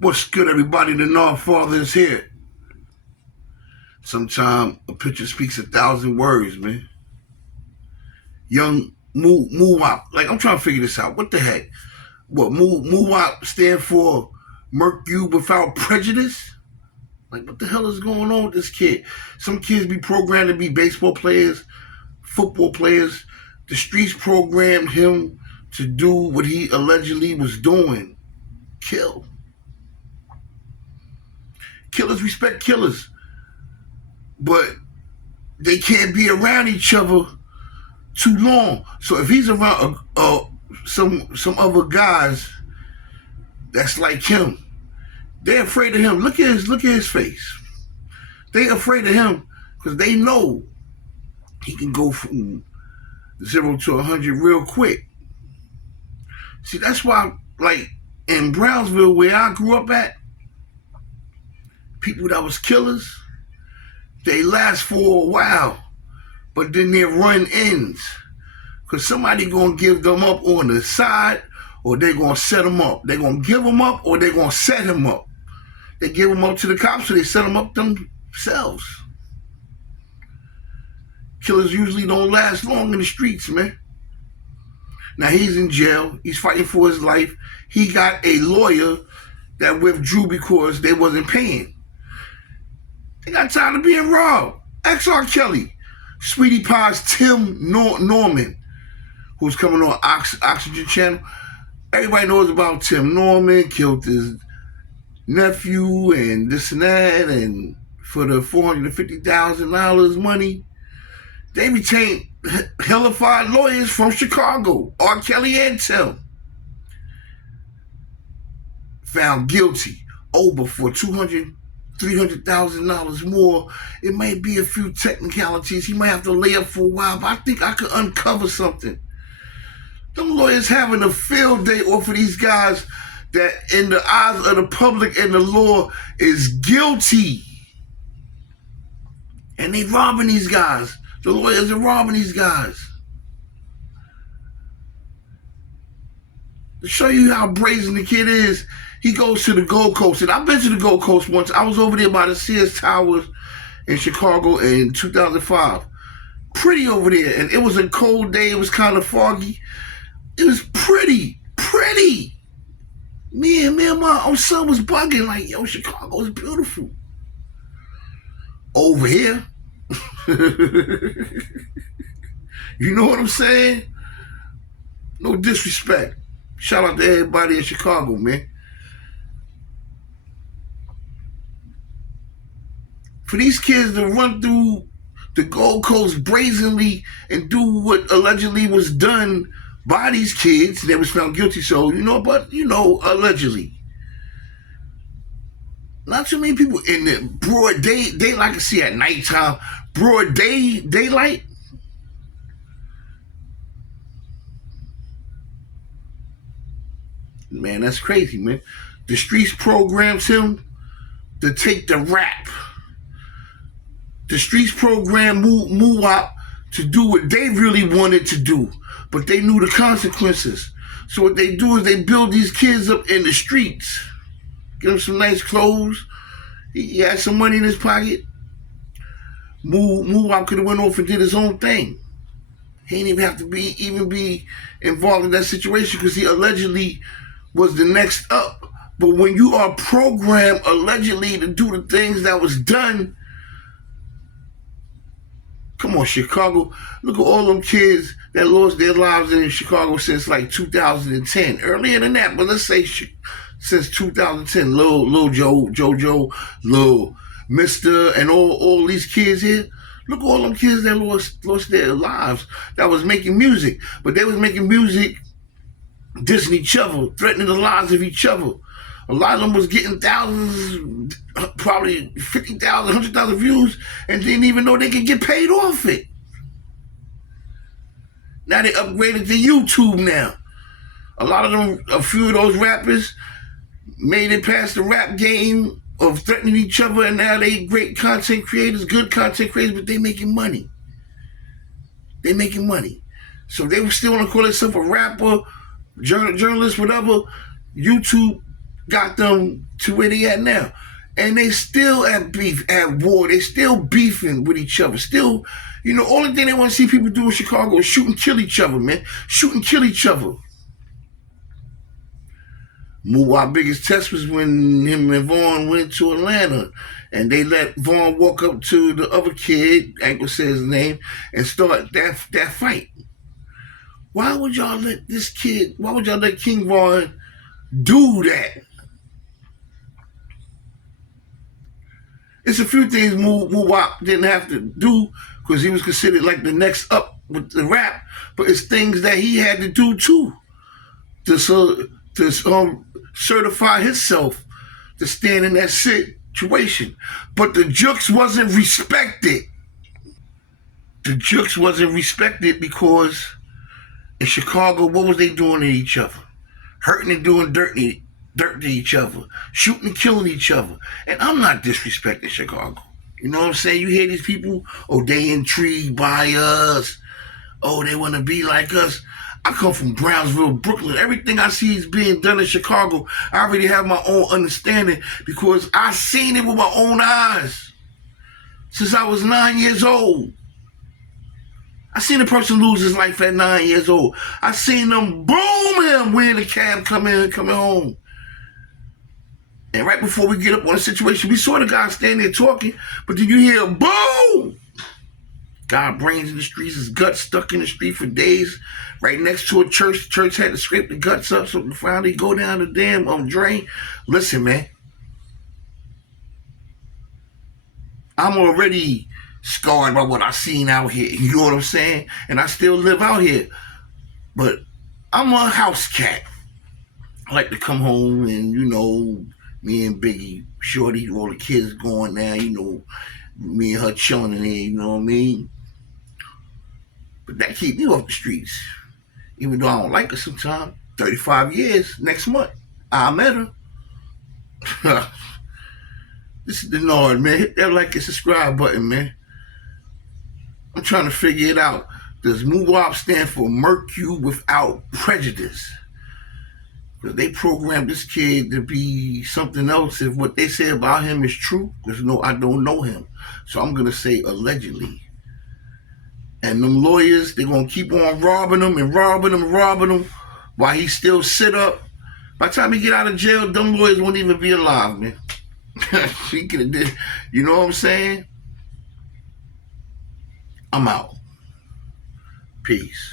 What's good, everybody? The Godfather is here. Sometimes a picture speaks 1,000 words, man. Young Muwop. Like, I'm trying to figure this out. What the heck? What, Muwop stand for Murd3r without prejudice? Like, what the hell is going on with this kid? Some kids be programmed to be baseball players, football players. The streets programmed him to do what he allegedly was doing. Kill. Killers respect killers. But they can't be around each other too long. So if he's around some other guys that's like him, they're afraid of him. Look at his face. They afraid of him because they know he can go from 0 to 100 real quick. See, that's why, like in Brownsville, where I grew up at, people that was killers, they last for a while, but then their run ends. Because somebody going to give them up on the side, or they're going to set them up. They're going to give them up, or they're going to set him up. They give them up to the cops, so they set them up themselves. Killers usually don't last long in the streets, man. Now, he's in jail. He's fighting for his life. He got a lawyer that withdrew because they wasn't paying. They got tired of being robbed. X.R. Kelly, Sweetie Pie's Tim Norman, who's coming on Oxygen Channel. Everybody knows about Tim Norman, killed his nephew and this and that, and for the $450,000 money, they retained hellified lawyers from Chicago, R. Kelly and Tim. Found guilty, over for $300,000 more. It may be a few technicalities. He might have to lay up for a while, but I think I could uncover something. Them lawyers having a field day off of these guys that in the eyes of the public and the law is guilty. And they robbing these guys. The lawyers are robbing these guys. To show you how brazen the kid is, he goes to the Gold Coast. And I've been to the Gold Coast once. I was over there by the Sears Towers in Chicago in 2005. Pretty over there. And it was a cold day. It was kind of foggy. It was pretty. Me and my son was bugging like, yo, Chicago is beautiful. Over here. You know what I'm saying? No disrespect. Shout out to everybody in Chicago, man. For these kids to run through the Gold Coast brazenly and do what allegedly was done by these kids that was found guilty, so, allegedly. Not too many people in the broad daylight. I can see at nighttime, broad daylight. Man, that's crazy, man. The streets programs him to take the rap. The streets program Muwop to do what they really wanted to do, but they knew the consequences. So what they do is they build these kids up in the streets. Give him some nice clothes. He had some money in his pocket. Muwop could have went off and did his own thing. He didn't even have to be involved in that situation because he allegedly was the next up. But when you are programmed allegedly to do the things that was done, come on, Chicago. Look at all them kids that lost their lives in Chicago since like 2010. Earlier than that, but let's say since 2010, Lil Jojo, Lil Mr. and all these kids here. Look at all them kids that lost their lives that was making music. But they was making music dissing each other, threatening the lives of each other. A lot of them was getting thousands, probably 50,000, 100,000 views, and didn't even know they could get paid off it. Now they upgraded to YouTube now. A few of those rappers made it past the rap game of threatening each other, and now they great content creators, good content creators, but they making money. So they still want to call themselves a rapper, journalist, whatever. YouTube got them to where they at now. And they still at beef, at war. They still beefing with each other. Still, only thing they want to see people do in Chicago is shoot and kill each other, man. Shoot and kill each other. Muwop's biggest test was when him and Vaughn went to Atlanta, and they let Vaughn walk up to the other kid, I ain't gonna say his name, and start that fight. Why would y'all let King Vaughn do that? It's a few things Muwop didn't have to do because he was considered like the next up with the rap, but it's things that he had to do too to certify himself to stand in that situation. But the Jukes wasn't respected. The Jukes wasn't respected because in Chicago, what was they doing to each other? Hurting and doing dirt to each other, shooting and killing each other. And I'm not disrespecting Chicago. You know what I'm saying? You hear these people, oh, they intrigued by us. Oh, they want to be like us. I come from Brownsville, Brooklyn. Everything I see is being done in Chicago. I already have my own understanding because I seen it with my own eyes since I was 9 years old. I seen a person lose his life at 9 years old. I seen them boom him when the cab coming home. And right before we get up on the situation, we saw the guy standing there talking, but then you hear boom. Guy brains in the streets, his guts stuck in the street for days, right next to a church. The church had to scrape the guts up so to finally go down the damn drain. Listen, man, I'm already scarred by what I seen out here. You know what I'm saying? And I still live out here, but I'm a house cat. I like to come home and me and Biggie, Shorty, all the kids going now. Me and her chilling in there. You know what I mean? But that keep me off the streets. Even though I don't like her sometimes. 35 years next month. I met her. This is the Nord, man. Hit that like and subscribe button, man. I'm trying to figure it out. Does Muwop stand for Murd3r without prejudice? Because they programmed this kid to be something else if what they say about him is true. Because I don't know him. So I'm going to say allegedly. And them lawyers, they're going to keep on robbing him and robbing him while he still sit up. By the time he get out of jail, them lawyers won't even be alive, man. She could have did, you know what I'm saying? I'm out. Peace.